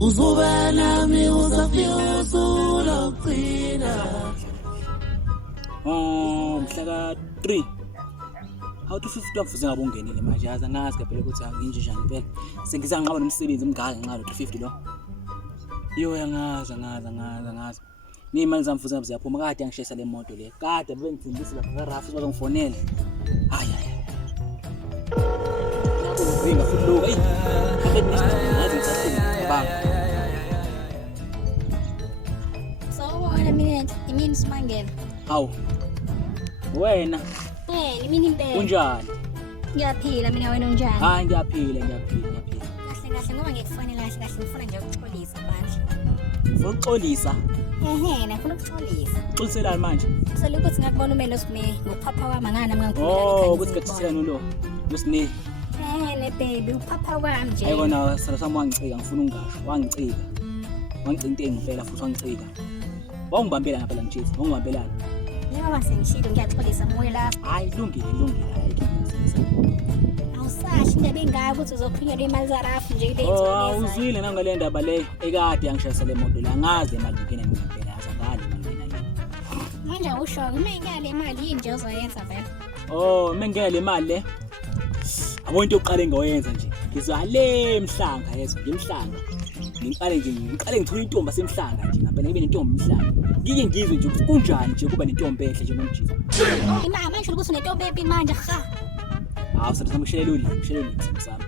uzoba nami uzafika usulaqina mhla ka-3 how to 50 mfuze ngabe ungenile manje yazi angazi phela ukuthi anginje njani phela sengizange ngaba nomsebenzi mngaka ngenxa lo 250 lo yo yangazi Nimali zami mfuze ziyaphuma kade angishesa le moto le kade bengithindisa lapha Rafu bazongifonela hayi Ringa futhi hey kade ngazi ngithathe banga So wena mina Simangele hawu wena mina impela kunjani ngiyaphila mina wena unjani hayi ngiyaphila kahle ngoba ngikufonela kahle ngifuna nje ukuxolisa bandla ufuna ukuxolisa nafuna ukuxolisa uxoliselani manje sele ukuthi ngakubona umelo Sime ngophapha kwami ngana mina ngikufuna ukuthi kathisela lo Sine ne baby uphapha kwami nje ayibona sala sami wangicika ngifuna ungasho wangicika into engifela futhi wangicika wangibambela ngapha la ngitshisi wangibambelana njengoba sengishilo ngiyaxolisa moya lapha hayi lungile awusashi indaba engaka ukuthi uzophunyelwa imali zaRafu nje ile ithole uzwile nangale ndaba leyo ekade yangishayisa le moto la ngaze imali ngene ngempela azangali imali ngene manje usho ngeke le mali yini nje ozoyenza vele mengeke le mali le abo into yokuqala engiyoyenza nje ngizwa le emhlanga yezo ngemhlanga ngiqale ngithola intombi asemhlanga nje ngapha ngibe nentombi emhlanga ngike ngizwe nje ukuthi kunjani nje kuba nentombi enhle nje ngomjisa imama manje ukuthi unentombi empini manje hawu sami kushelela ulimi sami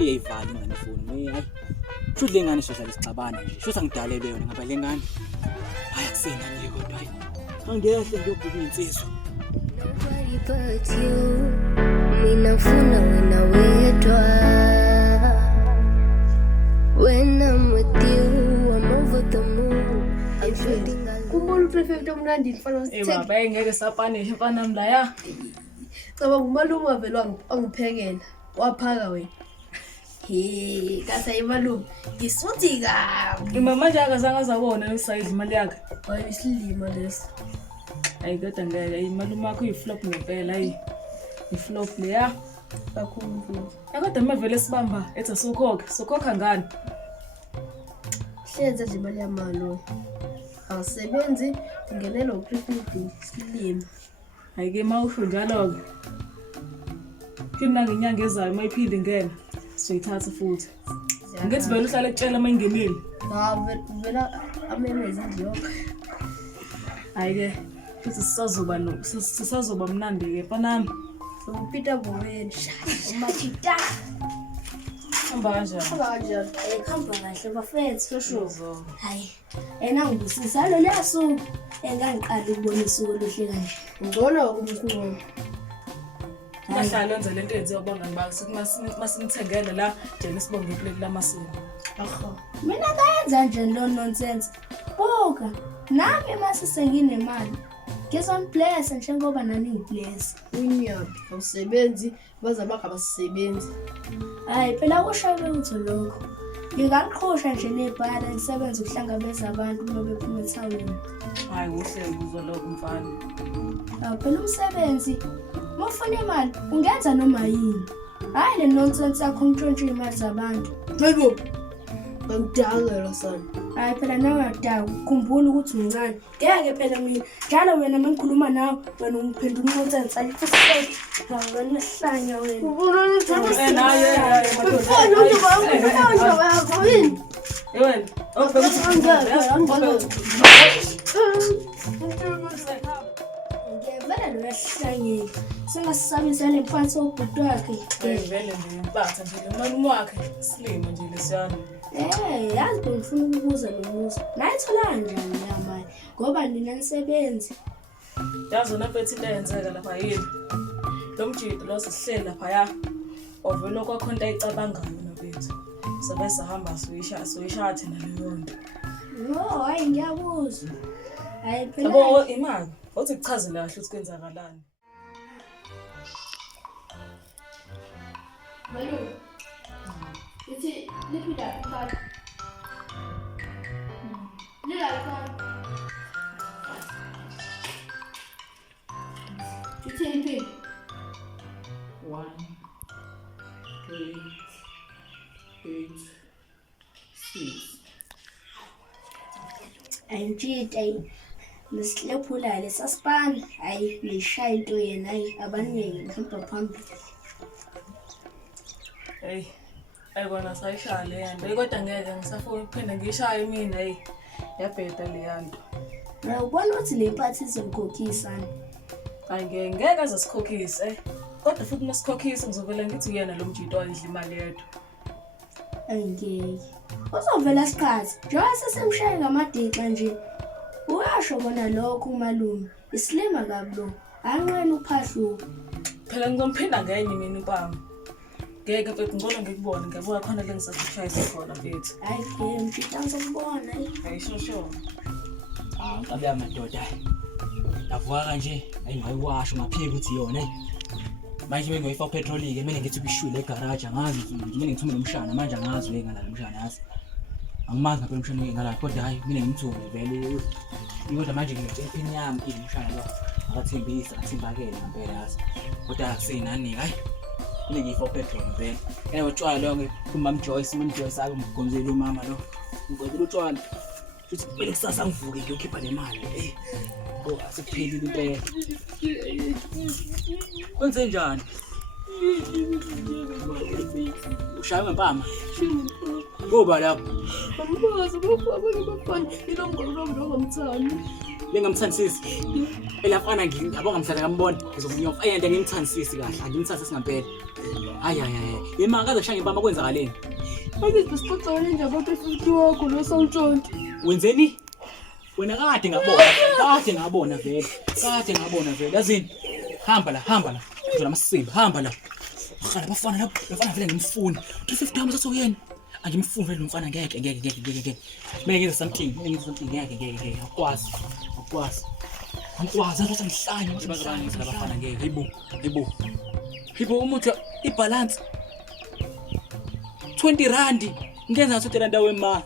iyayivala ingane phone hayi futhi le ngane sohlala isixabana nje shothi angidalelwe yona ngaba le ngane hayi akusena nje kodwa hayi angehle ngiyobhuka insizwa nobody but you mina mfuna wena wedwa when I'm with you I'm over the moon I'm feeling kumbona uprefect omnandi mfana baba engeke sapanisha mfana nami la ya caba ngumalume wavela wangiphekela waphaka wena kasa imalume ngisuthi kabi mama nje akazange azabona usayidla imali yakhe hayi isilima leso hayi kodwa ngeke imalume yakho uyiflop ngempela hayi iflop leya kakhulu mfowethu kodwa mavele sibamba ethi sokhokha ngani hlenze nje imali yamalo awusebenzi ungenela uprefect isilima hayi ke mawusho njalo ke mina ngenyanga ezayo mayiphinde ngene soyithatha futhi ngithi vele uhlale ekutshela mayingenile vela amemezi nje hayi ke futhi sisazoba mnandi ke mfanami uPeter Bowen uMapita hamba kanjani khamba kahle bafethu sho hayi ngibusisa lo leso engangiqala ukubona isuku lohle kanje ngcono umkhulu Mahlala lenza lento yenziwa abangani bakho sithi masimthengele la jeni sibonge iplate lamasiko mina kayenza nje lo nonsense buka nami masisenginemali ngizonbless njengoba nani ngibless unyaphi awusebenzi bazabakho abasisebenzi hayi phela kushaye ukuthi lokho ngingaqhosha nje nebhala ngisebenza ukuhlangabeza abantu uma bephuma ethawini hayi uhle uzwa lokho mfana phela umsebenzi mufuna imali ungenza noma yini hayi le nonsense yakho ngitshontshe imali zabantu hayibo ngidangela sana hayi phela nawe uyadaka ukukhumbula ukuthi uncane ngeke phela mina njalo wena mengikhuluma nawe wena ungiphendula nonsense ayifuthi ngani hlanya wena ubona ukuthi naye mfana uzoba yakho yini yewena ngevela lo yahlanyeni singasisabisa le mphathi obhuti wakhe vele ngempatha nje lo malume wakhe silimo nje lesiyana yazi bengifuna ukubuza lo muzi nayithola kanjani la mali ngoba nina nisebenzi yazi wona bethi into eyenzeka lapha yini lo mjidi lo sihlela lapha ya ovela kwakhonto ayicabangayo nabethu sobe sahamba soyisha thina leyo nto hayi ngiyabuza hayi phela yabo imali uthi kuchazela kahle ukuthi kwenzakalani Malu ithi lipida phaka nila phaka ithi lipida 1 3 ayintshita nesihlephula lesaspan hayi lishaya into yena hayi abaningi ngihamba phambili. Hey, ayikona sayishaya le yanto kodwa ngeke ngisafuna ukuphinde ngiyishaye mina hey yabheda le yanto. Na ubona ukuthi le party izongikhokhisa. Ngeke azesikhokhise kodwa futhi masikhokhise ngizovela ngithi uyena lo mjito wayidla imali yethu. Angeke uzovela sikhathi njengoba sesemshaye ngamadexa nje uyasho kona lokho umalume isilima kabi lo anqene uphahluka. Phela ngizomphinda ngenye mina umpama. Ngeke mfethu ngibona ngikubone ngiyabuka khona le ngisakushayisa khona mfethu. Hayi ke mfethu ngizokubona Hayi shosho. Ngabya madoda. Yavuka kanje ayingayiwasha ngaphika ukuthi yona manje bengoyifa petrol ke mina ngithi bishwile egarage angazi ngimene ngithume nomshana manje angazi ngala umshana yazi angimazi ngaphela umshana ngala kodwa hayi mina ngimthume vele kodwa manje ngiyepini yami umshana lo akathembisa athimbakele ngempela yazi kodwa akusenani hayi mina ngiyifa petrol vele yena utshwala lo kumam Joyce akumgonzela umama lo ngicela utshwala futhi kumele kusasa ngivuke ngiyokhipha le mali asiphelile impela. Kwenze njani? Ushaya ngempama? Kuba lapho. Ambaza bafana ilongolo ngomthandi. Bengamthandisisi. Elafana ngiyabonga mhlaka ngambona ngizokunyofa. Ayanda ngimthandisisi kahle, angimthandisisi ngempela. Hayi. Yema kaze shaya ngempama kwenzakaleni? Ake siphothole nje abafiki wakho lo sawuntshonto. Wenzeni? Wena kade ngabona vele. Yazini. Hamba la. Ngizona amasimba, hamba la. Ukhala bafana lapha vele ngimfuni. 350 hamba sathi uyena. Angimfuni vele lo mfana ngeke. Mina ngenza something ngeke. Akwazi. Angikwazi ukuthi ngihlanye ngibazabani ngizabafana ngeke. Hayibo umuntu ibalance 20 rand. Ngenza 20 rand wema.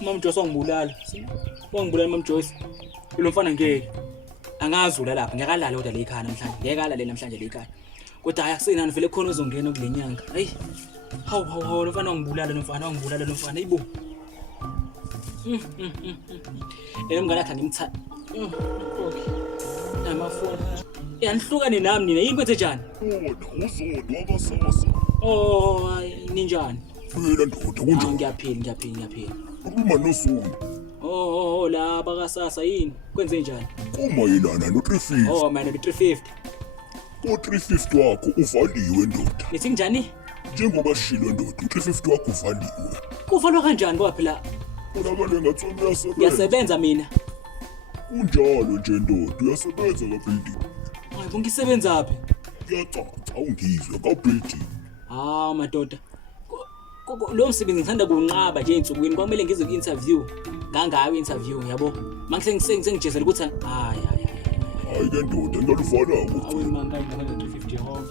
Mama Joyce wangibulala. Wangibulala Mama Joyce. Lo mfana ngeke. Angazula lapha ngiyakalala kodwa le ekhaya namhlanje. Ngiyakala namhlanje le ekhaya. Kodwa ayakusenani vele khona uzongena kule nyanga. Hayi. Hawu lo mfana wangibulala lo mfana. Hayibo. Mngane akhe ngimthatha. Okay. Amafoni. Yanihlukane nami nina yini kwenze njani? Uzodwa abasasa. Hayi ninjani? Phela ndoda kunjani? Ngiyaphila. Uma nosulu. La bakasasa yini? Kwenze njani? Umayelana no350. Mina no350. O350 wakho uvaliwe ndoda. Nithi njani? Njengoba shilo ndoda, u350 wakho uvaliwe. Kuvalwa kanjani ngoba phela Unabale ngathi uyasebenza. Ngiyasebenza mina. Kunjalo nje ndoda, uyasebenza kabuilding. Hayi ngisebenza phi? Kuyacaca ungizwe kabuilding. Madoda. Lo msebenzi ngithanda kunqaba nje insukwini kwamele ngize ku-interview. Ngangayo interview yabo. Manje ngijezela ukuthi hayi. Hayi ke ndoda ngalivala ukuthi. Awu manga ngalo 350 yahoo.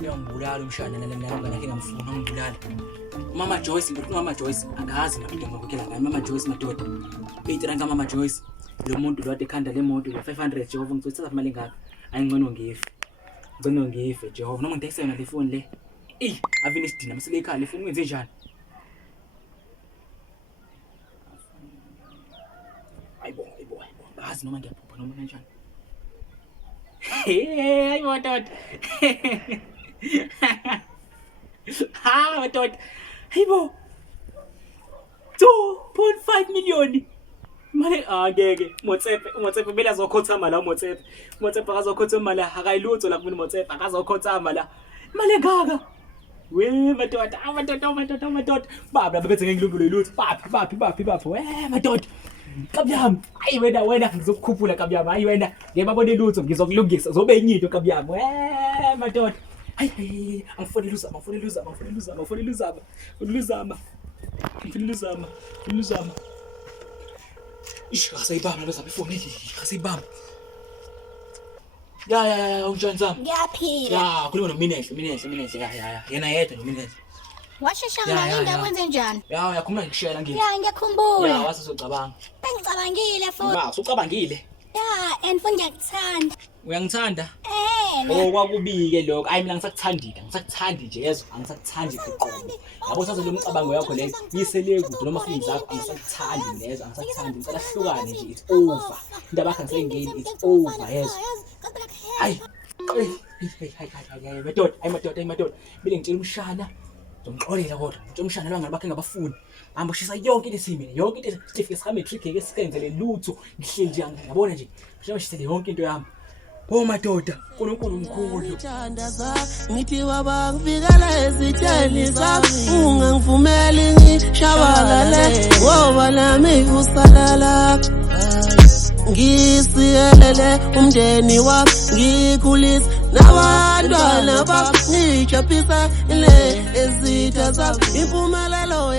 Uyangibulala umshana nalengane lakhe ngamfuna ngibulala. Mama Joyce Mama Joyce angazi mabhidwa ngokukhela ngayo Mama Joyce madoda. 8 rand Mama Joyce. Lo muntu lo adekhanda le moto 500 Jehova ngizothatha imali engaka. Ayingcono ngife Jehova noma ngidayisena le phone le. Avini sidina masile ekhaya le phone wenze njani? Ayibo. Bazi noma ngiyaphupha noma kanjani. Hayi madoda. Madoda. Hayibo. 2.5 million. Manje ngeke Motsepe bela zokhothama la Motsepe akazokhothama la akayilutho la kumina Motsepe akazokhothama la imali engaka we madoda baba bebethe ngengilungile ilutho baphi we madoda kabyami ayi wena ngizokukhuphula kabyami ayi wena ngebabone ilutho ngizokulungisa zobe inyito kabyami we madoda hayi angifone luzama Kasayibamba lo zabe ifoni kasayibamba. Ya unjani zami? Ngiyaphila. Khuluma noMinehle ya. Yena yedwa noMinehle. Washeshanga yini kwenze njani? Uyakhuluma ngishela ngithi. Ngiyakhumbula. Wasizocabanga. Bengicabangile futhi. Usucabangile. And futhi ngiyakuthanda. Uyangithanda? Oh kwakubike lokho. Ayi mina ngisakuthandi nje yezwa, angisakuthandi qoqobo. Yabo sazo lo mcabango yakho leyo yisele kude noma feelings zakho angisakuthandi lezo, angisakuthandi. Ngicela hlukane nje, it's over. Indaba yakho ngisengeni, it's over yezwa. Hayi. Madoda. Bile ngitshela umshana. Ngizomxolela kodwa. Ngitshela umshana lo ngani bakhe ngabafuni. Hamba shisa yonke into simile. Yonke into certificate sami trick ngeke sikenzele lutho. Ngihleli nje ngiyabona nje. Ngisho shisele yonke into yami. Oh madoda, uNkulunkulu mkhulu. Ngithi wabangibikela ezitheni zami ungangivumeli ngishabalale ngoba nami usalala. Ngisiyelele umndeni wami ngikhulisa nabantwana bami ngijaphisa le ezitha zami impumelelo